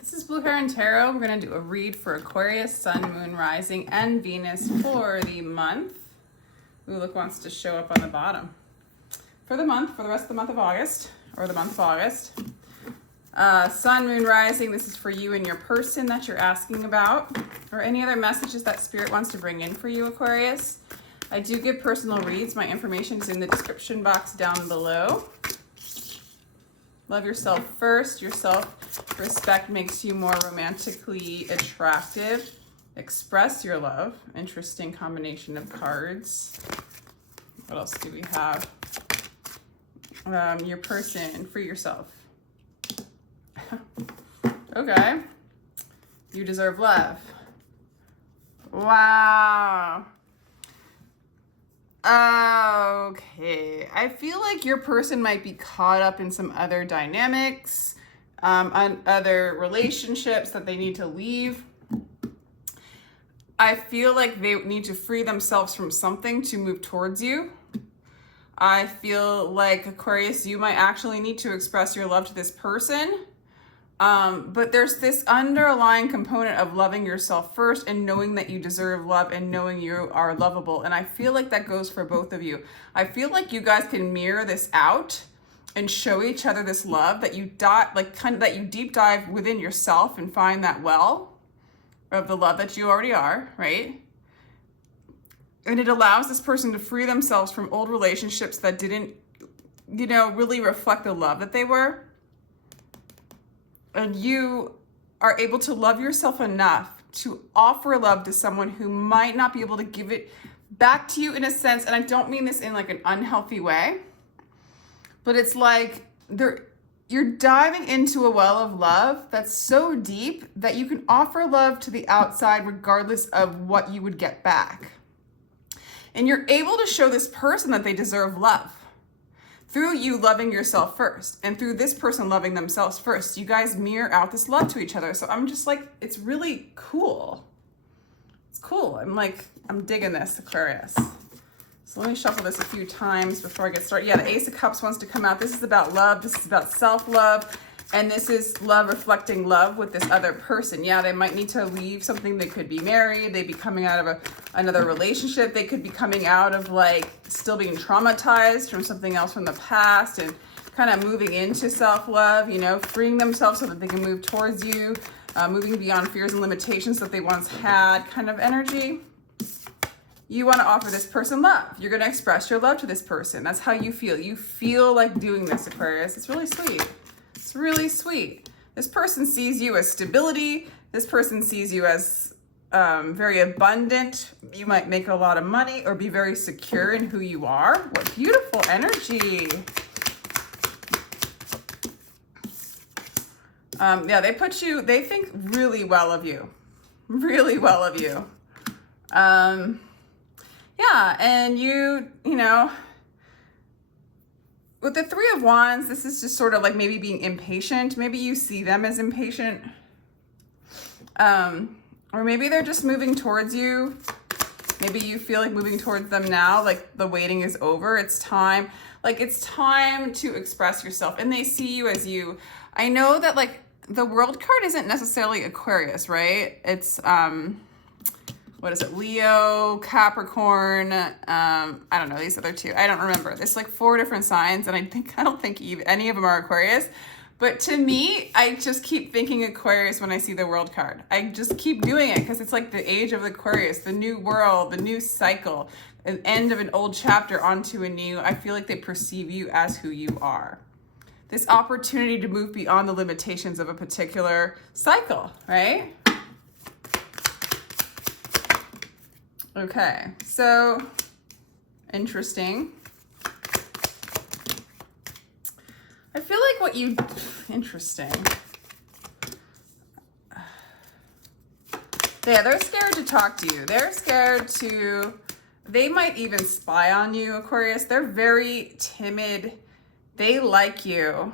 This is Blue Heron Tarot. We're going to do a read for Aquarius, Sun, Moon, Rising, and Venus for the month. Ooh, look, wants to show up on the bottom. For the month, for the rest of the month of August, or the month of August. Sun, Moon, Rising, this is for you and your person that you're asking about, or any other messages that Spirit wants to bring in for you, Aquarius. I do give personal reads. My information is in the description box down below. Love yourself first. Your self-respect makes you more romantically attractive. Express your love. Interesting combination of cards. What else do we have? Your person. Free yourself. Okay. You deserve love. Wow. Okay, I feel like your person might be caught up in some other dynamics, on other relationships that they need to leave. I feel like they need to free themselves from something to move towards you. I feel like, Aquarius, you might actually need to express your love to this person. But there's this underlying component of loving yourself first and knowing that you deserve love and knowing you are lovable. And I feel like that goes for both of you. I feel like you guys can mirror this out and show each other this love that you that you deep dive within yourself and find that well of the love that you already are, right? And it allows this person to free themselves from old relationships that didn't, really reflect the love that they were. And you are able to love yourself enough to offer love to someone who might not be able to give it back to you in a sense. And I don't mean this in like an unhealthy way, but it's like you're diving into a well of love that's so deep that you can offer love to the outside regardless of what you would get back. And you're able to show this person that they deserve love. Through you loving yourself first and through this person loving themselves first, you guys mirror out this love to each other. So I'm just like, it's really cool. It's cool. I'm digging this, Aquarius. So let me shuffle this a few times before I get started. Yeah, the Ace of Cups wants to come out. This is about love. This is about self-love. And this is love reflecting love with this other person. Yeah, they might need to leave something. They could be married. They'd be coming out of another relationship. They could be coming out of still being traumatized from something else from the past and kind of moving into self-love, freeing themselves so that they can move towards you, moving beyond fears and limitations that they once had kind of energy. You want to offer this person love. You're going to express your love to this person. That's how you feel. You feel like doing this, Aquarius. It's really sweet. It's really sweet. This person sees you as stability. This person sees you as very abundant. You might make a lot of money or be very secure in who you are. What beautiful energy. Yeah, they think really well of you. Really well of you. Yeah, and with the Three of Wands, this is just sort of like maybe being impatient. Maybe you see them as impatient. Or maybe they're just moving towards you. Maybe you feel like moving towards them now, like the waiting is over. It's time. It's time to express yourself. And they see you as you. I know that the World card isn't necessarily Aquarius, right? It's, what is it? Leo, Capricorn, I don't know, these other two. I don't remember. There's 4 different signs, and I don't think any of them are Aquarius. But to me, I just keep thinking Aquarius when I see the World card. I just keep doing it because it's like the age of Aquarius, the new world, the new cycle, an end of an old chapter onto a new. I feel like they perceive you as who you are. This opportunity to move beyond the limitations of a particular cycle, right? Okay, so interesting. I feel like interesting. Yeah, they're scared to talk to you. They might even spy on you, Aquarius. They're very timid. They like you.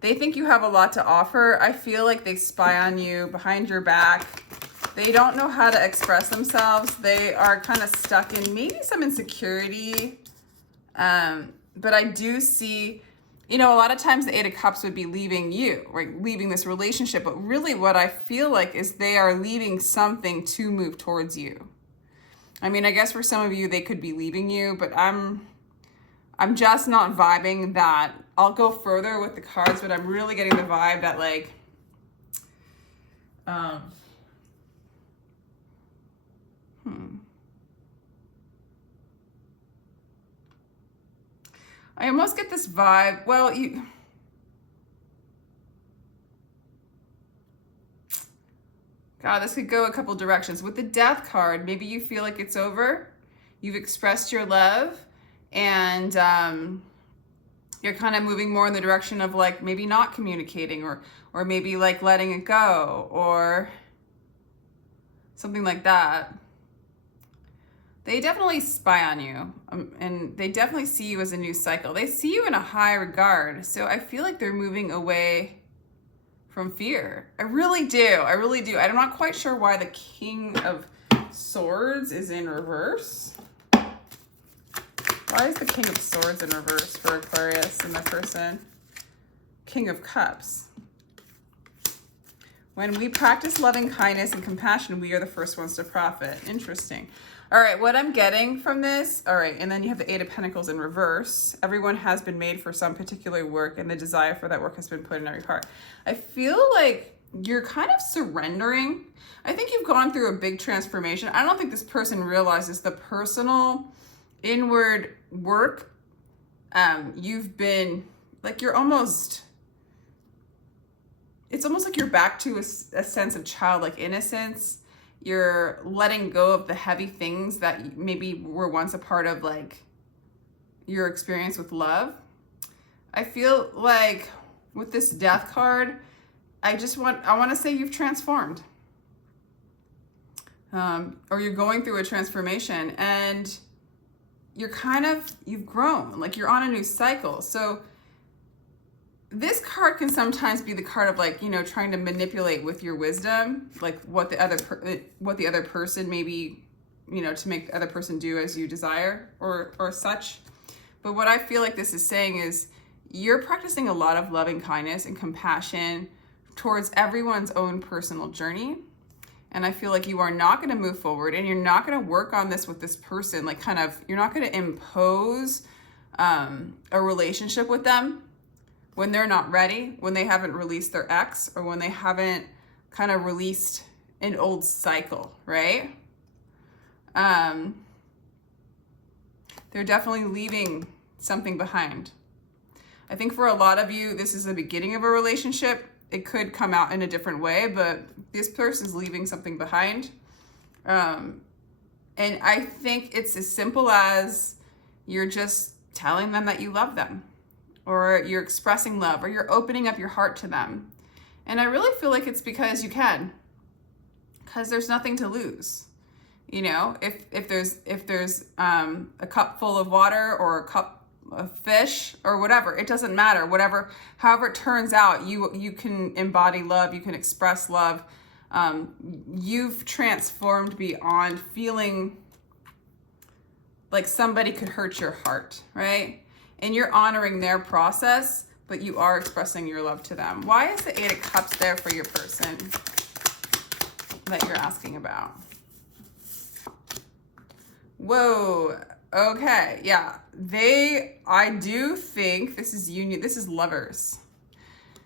They think you have a lot to offer. I feel like they spy on you behind your back. They don't know how to express themselves. They are kind of stuck in maybe some insecurity. But I do see you know, a lot of times the Eight of Cups would be leaving you, right? Leaving this relationship. But really what I feel like is they are leaving something to move towards you. I mean, I guess for some of you, they could be leaving you, but I'm just not vibing that. I'll go further with the cards, but I'm really getting the vibe that like, I almost get this vibe. Well, God, this could go a couple directions. With the Death card, maybe you feel like it's over. You've expressed your love, and you're kind of moving more in the direction of like maybe not communicating, or maybe like letting it go, or something like that. They definitely spy on you, and they definitely see you as a new cycle. They see you in a high regard. So I feel like they're moving away from fear. I really do. I really do. I'm not quite sure why the King of Swords is in reverse. Why is the King of Swords in reverse for Aquarius and that person? King of Cups. When we practice loving kindness and compassion, we are the first ones to profit. Interesting. All right, what I'm getting from this, all right, and then you have the Eight of Pentacles in reverse. Everyone has been made for some particular work, and the desire for that work has been put in every heart. I feel like you're kind of surrendering. I think you've gone through a big transformation. I don't think this person realizes the personal inward work. You've been, like, you're almost, it's almost like you're back to a sense of childlike innocence. You're letting go of the heavy things that maybe were once a part of like your experience with love. I feel like with this Death card, I want to say you've transformed. Or you're going through a transformation, and you've grown, like you're on a new cycle. So this card can sometimes be the card of like, you know, trying to manipulate with your wisdom, like what the other person maybe, you know, to make the other person do as you desire or such. But what I feel like this is saying is you're practicing a lot of loving kindness and compassion towards everyone's own personal journey. And I feel like you are not going to move forward, and you're not going to work on this with this person. Like you're not going to impose a relationship with them when they're not ready, when they haven't released their ex, or when they haven't kind of released an old cycle, right? They're definitely leaving something behind. I think for a lot of you, this is the beginning of a relationship. It could come out in a different way, but this person's leaving something behind. And I think it's as simple as you're just telling them that you love them, or you're expressing love, or you're opening up your heart to them. And I really feel like it's because you can, because there's nothing to lose. You know, if there's a cup full of water or a cup of fish or whatever, it doesn't matter. However it turns out, you can embody love, you can express love. You've transformed beyond feeling like somebody could hurt your heart, right? And you're honoring their process, but you are expressing your love to them. Why is the Eight of Cups there for your person that you're asking about? Whoa, okay, yeah. I do think this is union, this is lovers.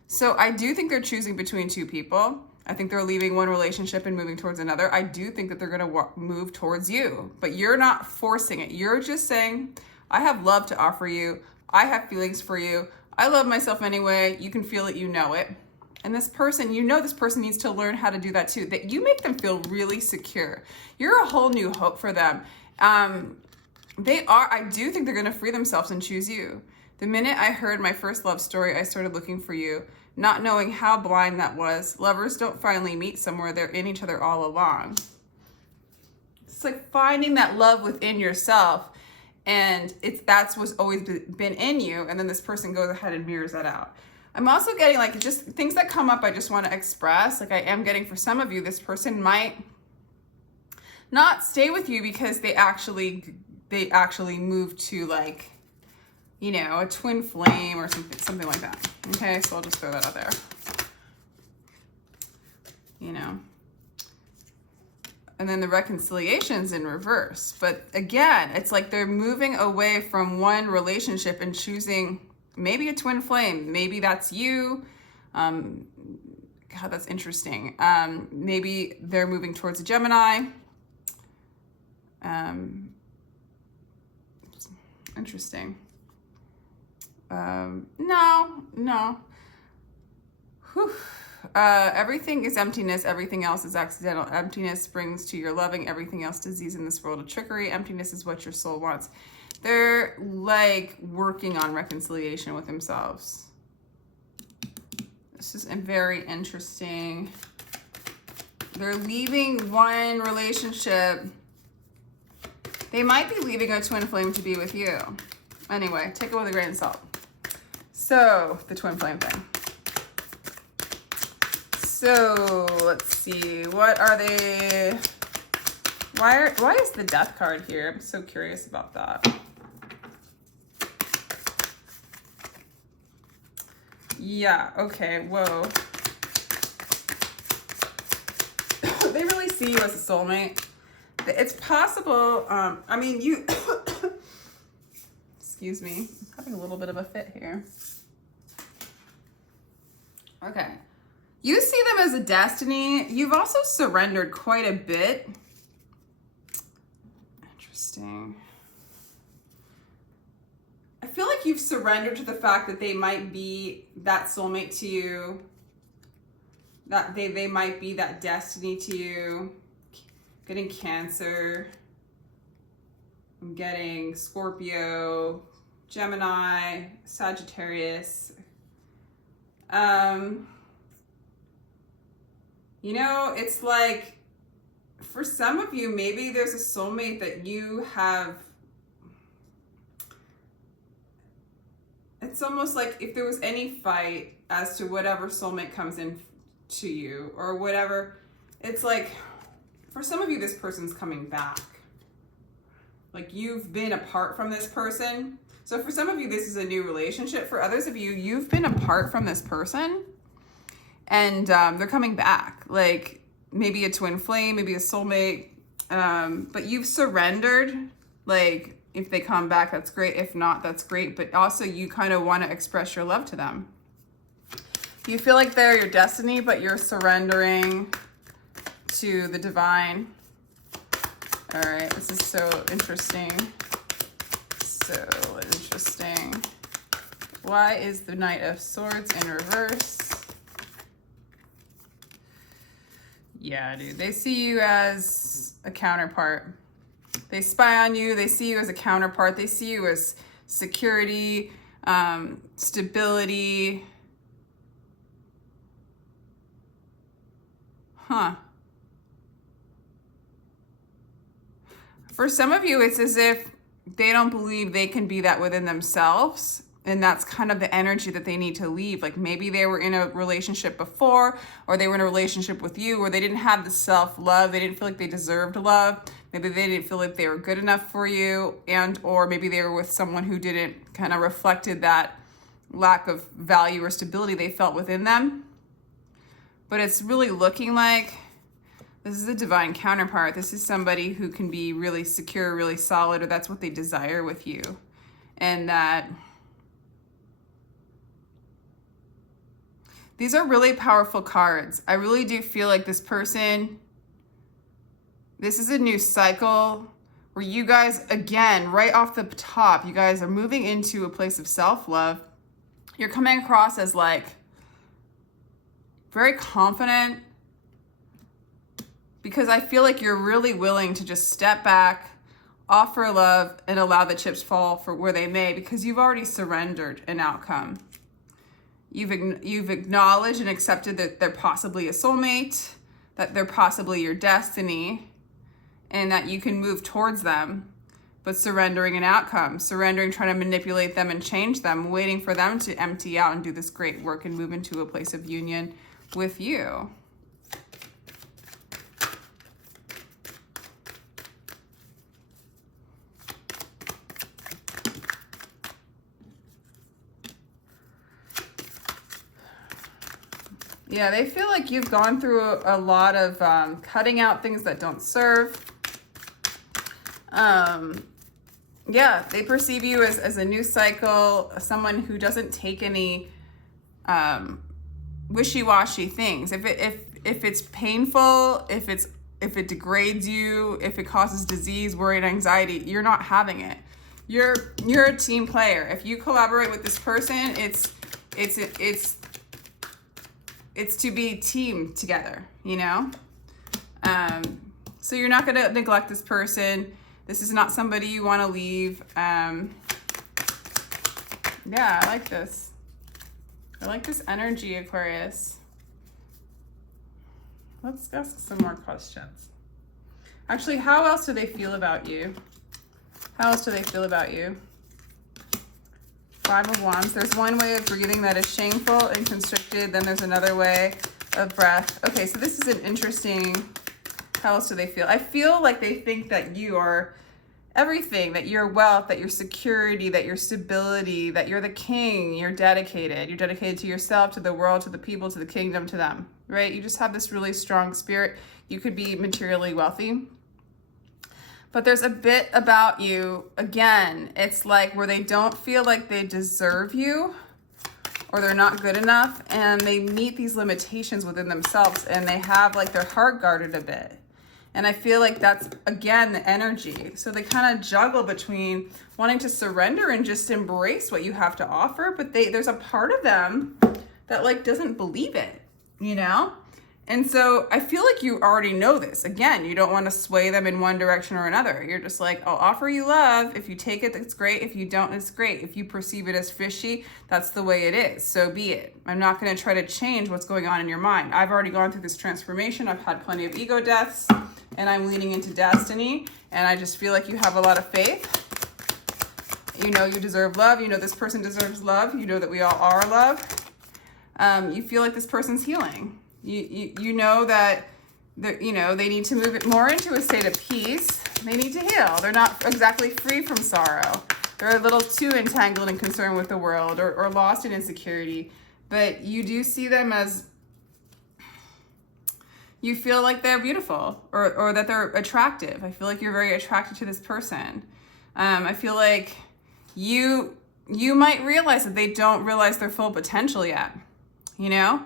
So I do think they're choosing between two people. I think they're leaving one relationship and moving towards another. I do think that they're gonna move towards you, but you're not forcing it. You're just saying, I have love to offer you. I have feelings for you. I love myself anyway. You can feel it, you know it. And this person, you know this person needs to learn how to do that too. That you make them feel really secure. You're a whole new hope for them. I do think they're gonna free themselves and choose you. The minute I heard my first love story, I started looking for you, not knowing how blind that was. Lovers don't finally meet somewhere, they're in each other all along. It's like finding that love within yourself, and that's what's always been in you, and then this person goes ahead and mirrors that out. I'm also getting like just things that come up I just want to express. Like I am getting for some of you, this person might not stay with you because they actually moved to like, you know, a twin flame or something like that. Okay, so I'll just throw that out there. You know. And then the reconciliation's in reverse. But again, it's like they're moving away from one relationship and choosing maybe a twin flame. Maybe that's you. God, that's interesting. Maybe they're moving towards a Gemini. Interesting. No. Whew. Everything is emptiness. Everything else is accidental. Emptiness brings to your loving. Everything else disease in this world of trickery. Emptiness is what your soul wants. They're like working on reconciliation with themselves. This is very interesting. They're leaving one relationship. They might be leaving a twin flame to be with you. Anyway, take it with a grain of salt. So, the twin flame thing. So, let's see. What are they? Why is the death card here? I'm so curious about that. Yeah, okay, whoa. They really see you as a soulmate. It's possible, I mean, you, excuse me, I'm having a little bit of a fit here. Okay. You see them as a destiny. You've also surrendered quite a bit. Interesting. I feel like you've surrendered to the fact that they might be that soulmate to you, that they might be that destiny to you. Getting Cancer, I'm getting Scorpio, Gemini, Sagittarius. You know, it's like, for some of you, maybe there's a soulmate that you have. It's almost like if there was any fight as to whatever soulmate comes in to you or whatever, it's like, for some of you, this person's coming back. Like, you've been apart from this person. So for some of you, this is a new relationship. For others of you, you've been apart from this person and they're coming back. Like, maybe a twin flame, maybe a soulmate. But you've surrendered. Like, if they come back, that's great. If not, that's great. But also, you kind of want to express your love to them. You feel like they're your destiny, but you're surrendering to the divine. All right, this is so interesting. So interesting. Why is the Knight of Swords in reverse? Yeah, dude, they see you as a counterpart. They spy on you. They see you as a counterpart. They see you as security, stability. Huh. For some of you, it's as if they don't believe they can be that within themselves. And that's kind of the energy that they need to leave. Like, maybe they were in a relationship before, or they were in a relationship with you, or they didn't have the self-love. They didn't feel like they deserved love. Maybe they didn't feel like they were good enough for you. Or maybe they were with someone who didn't kind of reflected that lack of value or stability they felt within them. But it's really looking like this is a divine counterpart. This is somebody who can be really secure, really solid, or that's what they desire with you. And that these are really powerful cards. I really do feel like this person, this is a new cycle where you guys, again, right off the top, you guys are moving into a place of self-love. You're coming across as like very confident, because I feel like you're really willing to just step back, offer love, and allow the chips fall for where they may, because you've already surrendered an outcome. You've acknowledged and accepted that they're possibly a soulmate, that they're possibly your destiny, and that you can move towards them, but surrendering an outcome, surrendering, trying to manipulate them and change them, waiting for them to empty out and do this great work and move into a place of union with you. Yeah, they feel like you've gone through a lot of cutting out things that don't serve. Yeah, they perceive you as a new cycle, someone who doesn't take any wishy-washy things. If it's painful, if it degrades you, if it causes disease, worry, and anxiety, you're not having it. You're a team player. If you collaborate with this person, it's to be team together, you know? So you're not going to neglect this person. This is not somebody you want to leave. Yeah, I like this. I like this energy, Aquarius. Let's ask some more questions. Actually, how else do they feel about you? How else do they feel about you? Five of Wands. There's one way of breathing that is shameful and constricted. Then there's another way of breath. Okay, so this is an interesting... How else do they feel? I feel like they think that you are everything, that you're wealth, that you're security, that you're stability, that you're the king, you're dedicated. You're dedicated to yourself, to the world, to the people, to the kingdom, to them, right? You just have this really strong spirit. You could be materially wealthy. But there's a bit about you, again, it's like where they don't feel like they deserve you or they're not good enough, and they meet these limitations within themselves and they have like their heart guarded a bit. And I feel like that's, again, the energy. So they kind of juggle between wanting to surrender and just embrace what you have to offer, but there's a part of them that like doesn't believe it, you know? And so I feel like you already know this. Again, you don't want to sway them in one direction or another. You're just like, I'll offer you love. If you take it, it's great. If you don't, it's great. If you perceive it as fishy, that's the way it is. So be it. I'm not going to try to change what's going on in your mind. I've already gone through this transformation. I've had plenty of ego deaths, and I'm leaning into destiny. And I just feel like you have a lot of faith. You know you deserve love. You know this person deserves love. You know that we all are love. You feel like this person's healing. You know that they need to move it more into a state of peace. They need to heal. They're not exactly free from sorrow. They're a little too entangled and concerned with the world or lost in insecurity. But you do see them as, you feel like they're beautiful or that they're attractive. I feel like you're very attracted to this person. I feel like you might realize that they don't realize their full potential yet, you know?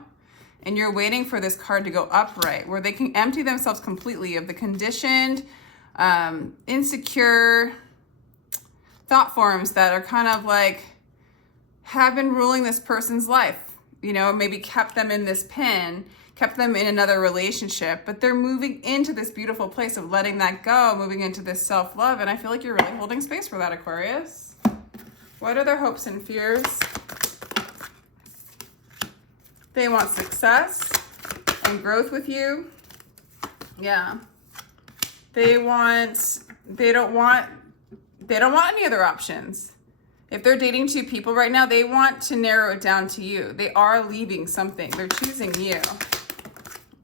And you're waiting for this card to go upright, where they can empty themselves completely of the conditioned, insecure thought forms that are kind of like, have been ruling this person's life, you know, maybe kept them in this pin, kept them in another relationship, but they're moving into this beautiful place of letting that go, moving into this self-love. And I feel like you're really holding space for that, Aquarius. What are their hopes and fears? They want success and growth with you. Yeah. They don't want any other options. If they're dating two people right now, they want to narrow it down to you. They are leaving something. They're choosing you.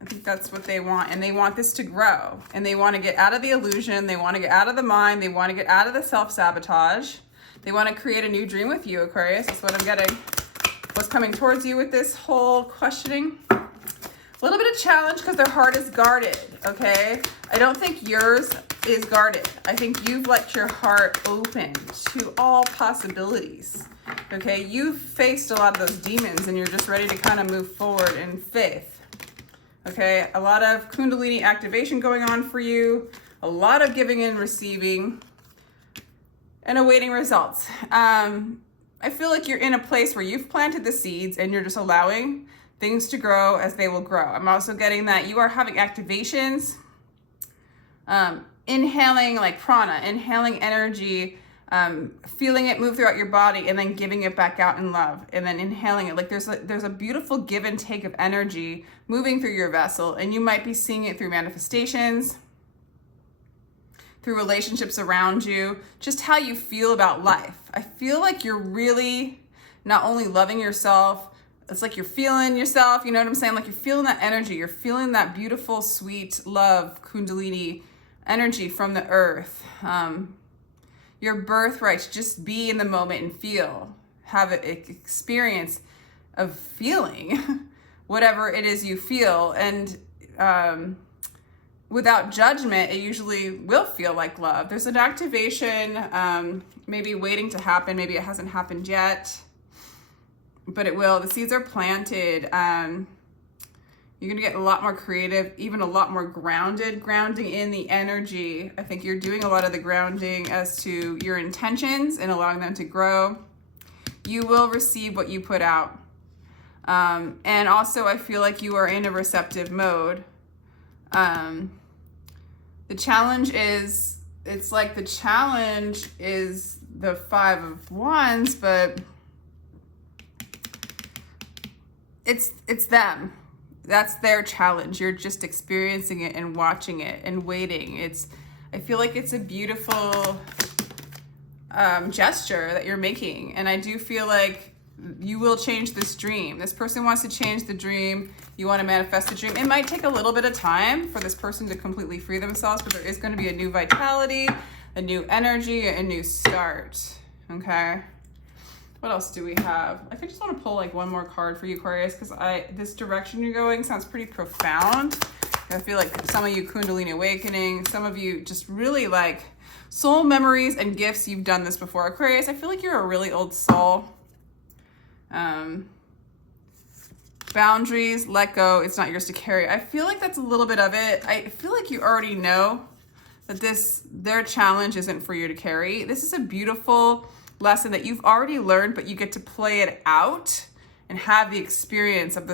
I think that's what they want. And they want this to grow. And they want to get out of the illusion. They want to get out of the mind. They want to get out of the self-sabotage. They want to create a new dream with you, Aquarius. That's what I'm getting. What's coming towards you with this whole questioning? A little bit of challenge because their heart is guarded, okay? I don't think yours is guarded. I think you've let your heart open to all possibilities, okay? You've faced a lot of those demons and you're just ready to kind of move forward in faith, okay? A lot of Kundalini activation going on for you, a lot of giving and receiving, and awaiting results. I feel like you're in a place where you've planted the seeds and you're just allowing things to grow as they will grow. I'm also getting that you are having activations, inhaling like prana, inhaling energy, feeling it move throughout your body and then giving it back out in love and then inhaling it. Like there's a beautiful give and take of energy moving through your vessel, and you might be seeing it through manifestations, through relationships around you, just how you feel about life. I feel like you're really not only loving yourself, it's like you're feeling yourself, you know what I'm saying? Like you're feeling that energy, you're feeling that beautiful, sweet love, Kundalini energy from the earth. Your birthright to just be in the moment and feel, have an experience of feeling. whatever it is you feel. And without judgment, it usually will feel like love. There's an activation, maybe waiting to happen. Maybe it hasn't happened yet, but it will. The seeds are planted. You're gonna get a lot more creative, even a lot more grounding in the energy. I think you're doing a lot of the grounding as to your intentions and allowing them to grow. You will receive what you put out. And also I feel like you are in a receptive mode. The challenge is, it's like the challenge is the 5 of Wands, but it's them. That's their challenge. You're just experiencing it and watching it and waiting. I feel like it's a beautiful gesture that you're making. And I do feel like you will change this dream. This person wants to change the dream. You want to manifest the dream. It might take a little bit of time for this person to completely free themselves, but there is going to be a new vitality, a new energy, a new start. Okay. What else do we have? I just want to pull like one more card for you, Aquarius, because this direction you're going sounds pretty profound. I feel like some of you Kundalini awakening, some of you just really like soul memories and gifts. You've done this before, Aquarius. I feel like you're a really old soul. Boundaries, let go. It's not yours to carry. I feel like that's a little bit of it. I feel like you already know that their challenge isn't for you to carry. This is a beautiful lesson that you've already learned, but you get to play it out and have the experience of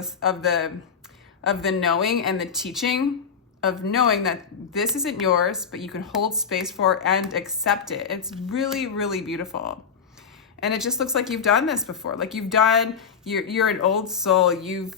the knowing and the teaching of knowing that this isn't yours, but you can hold space for it and accept it. It's really, really beautiful. And it just looks like you've done this before. Like you're an old soul. You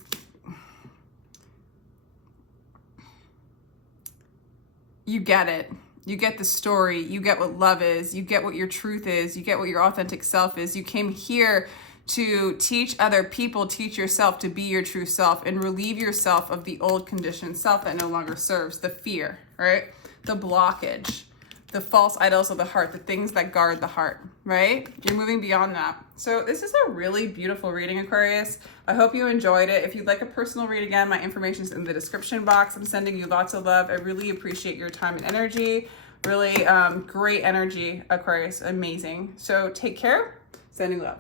get it. You get the story. You get what love is. You get what your truth is. You get what your authentic self is. You came here to teach other people, teach yourself to be your true self and relieve yourself of the old conditioned self that no longer serves, the fear, right? The blockage, the false idols of the heart, the things that guard the heart, right? You're moving beyond that. So this is a really beautiful reading, Aquarius. I hope you enjoyed it. If you'd like a personal read, again, my information is in the description box. I'm sending you lots of love. I really appreciate your time and energy. Really great energy, Aquarius. Amazing. So take care. Sending love.